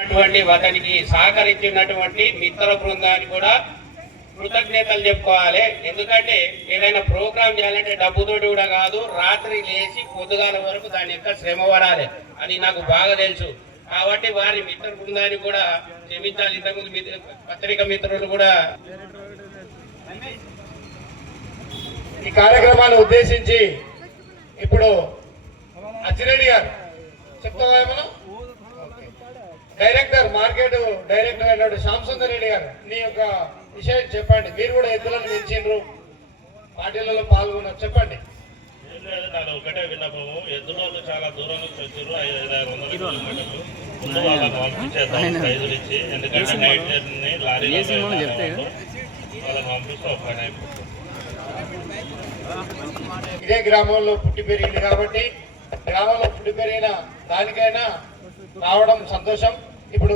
అటువంటి అతనికి సహకరించినటువంటి మిత్ర బృందాన్ని కూడా కృతజ్ఞతలు చెప్పుకోవాలి. ఎందుకంటే ఏదైనా ప్రోగ్రామ్ చేయాలంటే డబ్బుతోటి కూడా కాదు రాత్రి లేచి పొద్దుగాల వరకు దాని యొక్క శ్రమ పడాలి. అని నాకు బాగా తెలుసు. కాబట్టి వారి మిత్ర బృందాన్ని కూడా క్షమించాలి. ఇంతకుముందు మిత్ర పత్రిక మిత్రులు కూడా ఈ కార్యక్రమాన్ని ఉద్దేశించి ఇప్పుడు అచ్చిరెడ్డి గారు చెప్తావా ఏమన్నా? డైరెక్టర్ మార్కెట్ డైరెక్టర్ అయినటువంటి శ్యామ్ సుందర్ రెడ్డి గారు మీ యొక్క విషయం చెప్పండి. మీరు కూడా ఎద్దులను పెంచిండ్రు పార్టీలలో పాల్గొన్నారు. చెప్పండి. ఒకటే విన్నపము. ఎద్దుల వాళ్ళు చాలా దూరం నుంచి వచ్చారు ఐదు వందల కిలోమీటర్లు. ముందు వాళ్ళని పంపించేద్దాం ఖైదులు ఇచ్చి ఎందుకంటే నైట్ జర్నీ లారీ వాళ్ళని పంపిస్తే ఒక పని అయిపోతుంది. ఇదే గ్రామంలో పుట్టి పెరిగింది కాబట్టి గ్రామంలో పుట్టి పెరిగిన దానికైనా రావడం సంతోషం. ఇప్పుడు